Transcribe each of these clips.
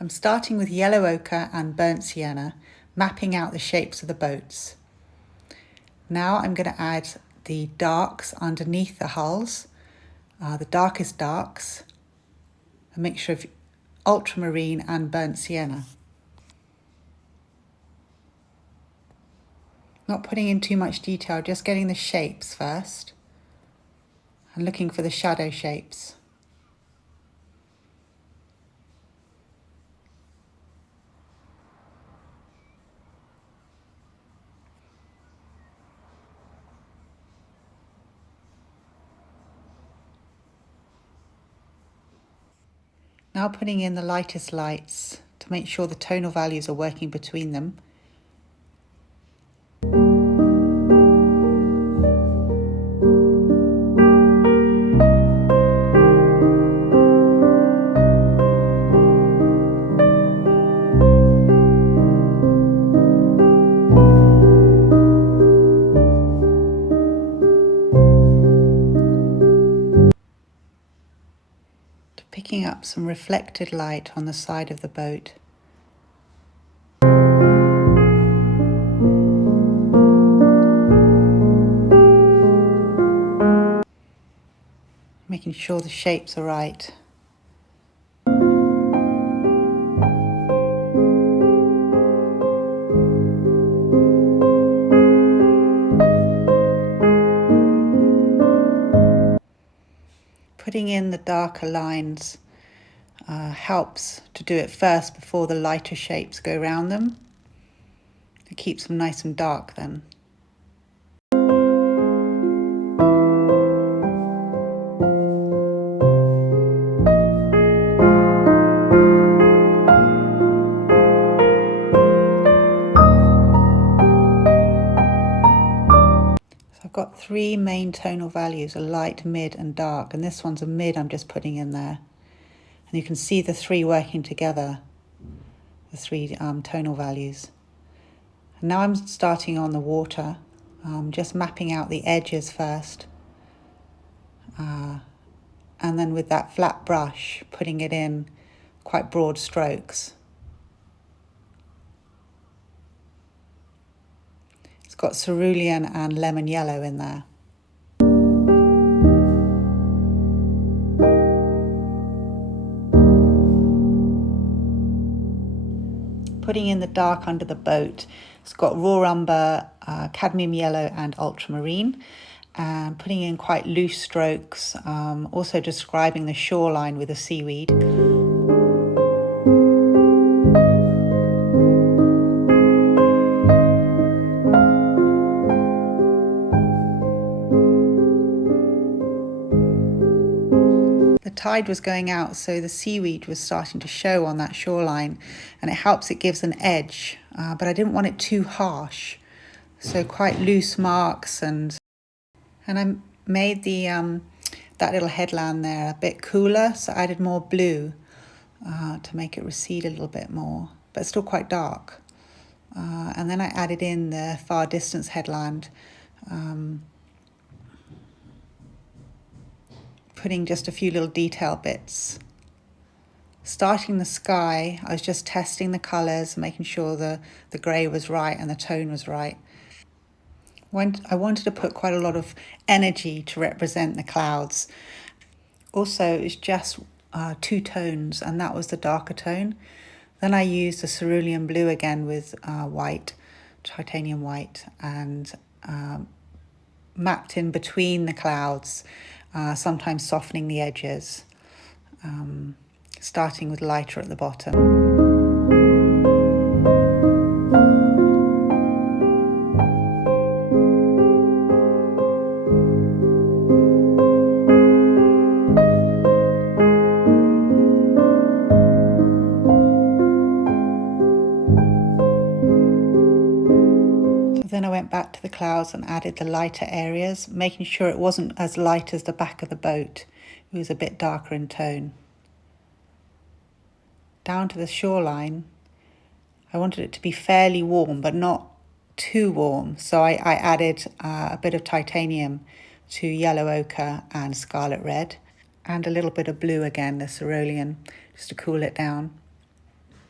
I'm starting with yellow ochre and burnt sienna, mapping out the shapes of the boats. Now I'm going to add the darks underneath the hulls, the darkest darks, a mixture of ultramarine and burnt sienna. Not putting in too much detail, just getting the shapes first and looking for the shadow shapes. Now putting in the lightest lights to make sure the tonal values are working between them. Picking up some reflected light on the side of the boat. Making sure the shapes are right. Putting in the darker lines helps to do it first before the lighter shapes go around them. It keeps them nice and dark then. I've got three main tonal values, a light, mid and dark, and this one's a mid I'm just putting in there. And you can see the three working together, the three tonal values. And now I'm starting on the water, just mapping out the edges first. And then with that flat brush, putting it in quite broad strokes. It's got cerulean and lemon yellow in there. Putting in the dark under the boat. It's got raw umber, cadmium yellow and ultramarine. And putting in quite loose strokes, also describing the shoreline with the seaweed. The tide was going out, so the seaweed was starting to show on that shoreline, and it helps, it gives an edge, but I didn't want it too harsh, so quite loose marks, and I made the that little headland there a bit cooler, so I added more blue to make it recede a little bit more, but still quite dark. And then I added in the far distance headland, putting just a few little detail bits. Starting the sky, I was just testing the colours, making sure the grey was right and the tone was right. I wanted to put quite a lot of energy to represent the clouds. Also, it's just two tones, and that was the darker tone. Then I used the cerulean blue again with white, titanium white, and mapped in between the clouds, sometimes softening the edges, starting with lighter at the bottom. Then I went back to the clouds and added the lighter areas, making sure it wasn't as light as the back of the boat. It was a bit darker in tone. Down to the shoreline, I wanted it to be fairly warm, but not too warm. So I added a bit of titanium to yellow ochre and scarlet red, and a little bit of blue again, the cerulean, just to cool it down.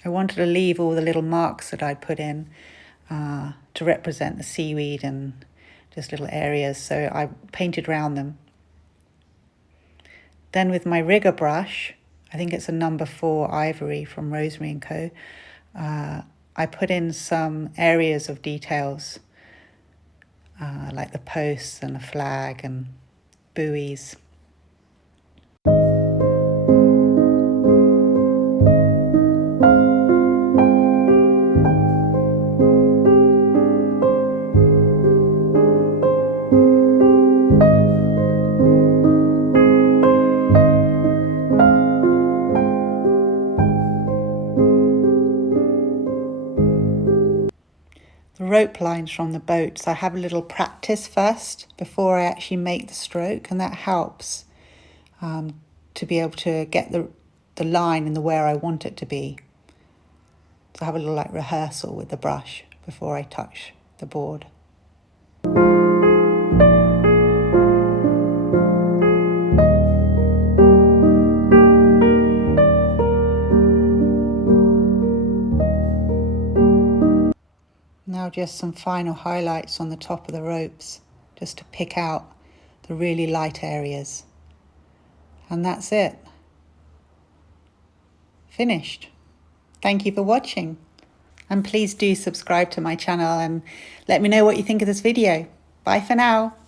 I wanted to leave all the little marks that I'd put in to represent the seaweed and just little areas, so I painted around them. Then with my rigger brush, I think it's a number 4 ivory from Rosemary & Co, I put in some areas of details, like the posts and a flag and buoys. The rope lines from the boats, I have a little practice first before I actually make the stroke, and that helps to be able to get the line in the where I want it to be. So I have a little like rehearsal with the brush before I touch the board. Now just some final highlights on the top of the ropes, just to pick out the really light areas. And that's it. Finished. Thank you for watching. And please do subscribe to my channel and let me know what you think of this video. Bye for now.